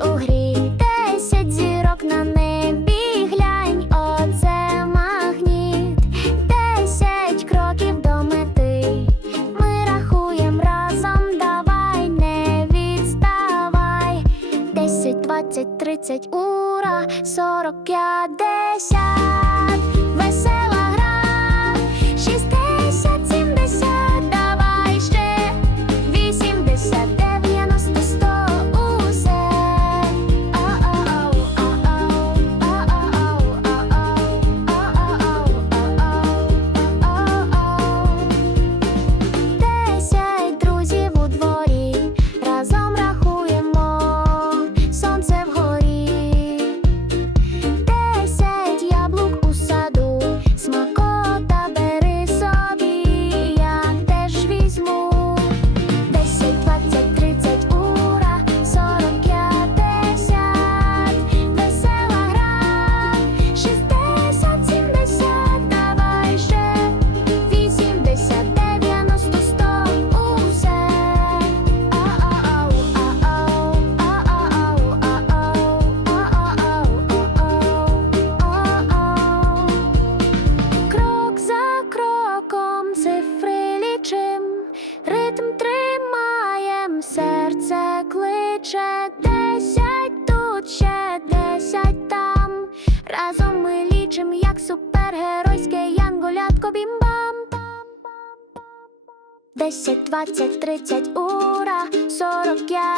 у грі, десять зірок на небі глянь, оце магніт, десять кроків до мети. Ми рахуєм разом, давай, не відставай. Десять, двадцять, тридцять, ура, сорок п'ятдесят. ритм тримаєм, серце кличе десять тут ще десять там. Разом ми лічим, як супергеройське янголятко бімбам. Десять, двадцять, тридцять, ура, сорок п'ять.